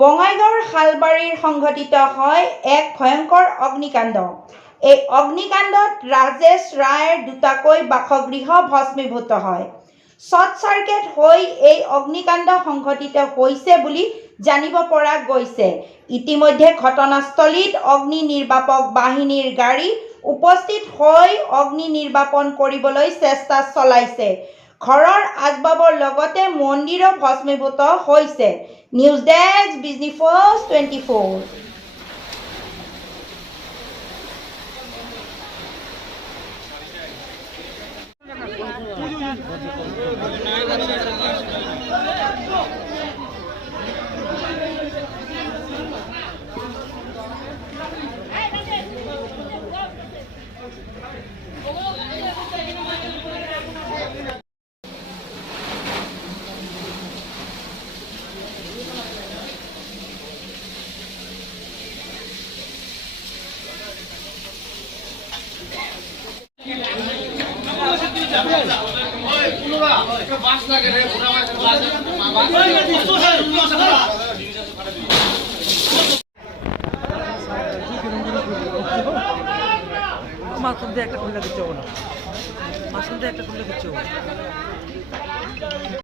বঙাইগাঁৱৰ শালবাৰীৰ সংঘটিত হয় এক ভয়ংকৰ অগ্নিকাণ্ড। এই অগ্নিকাণ্ডত ৰাজেশ ৰায়ৰ দুটাকৈ বাসগৃহ ভস্মীভূত হয়। শ্বৰ্ট চাৰ্কিট হৈ এই অগ্নিকাণ্ড সংঘটিত হৈছে বুলি জানিব পৰা গৈছে। ইতিমধ্যে ঘটনাস্থলীত অগ্নি নিৰ্বাপক বাহিনীৰ গাড়ী উপস্থিত হৈ অগ্নি নিৰ্বাপন কৰিবলৈ চেষ্টা চলাইছে। ঘৰৰ আচবাবৰ লগতে মন্দিৰো ভস্মীভূত হৈছে। News desk Bijni first 24। মাঝখান দিয়ে একটা খুলে দিচ্ছে না, মাঝখান দিয়ে একটা খুলে দিচ্ছে।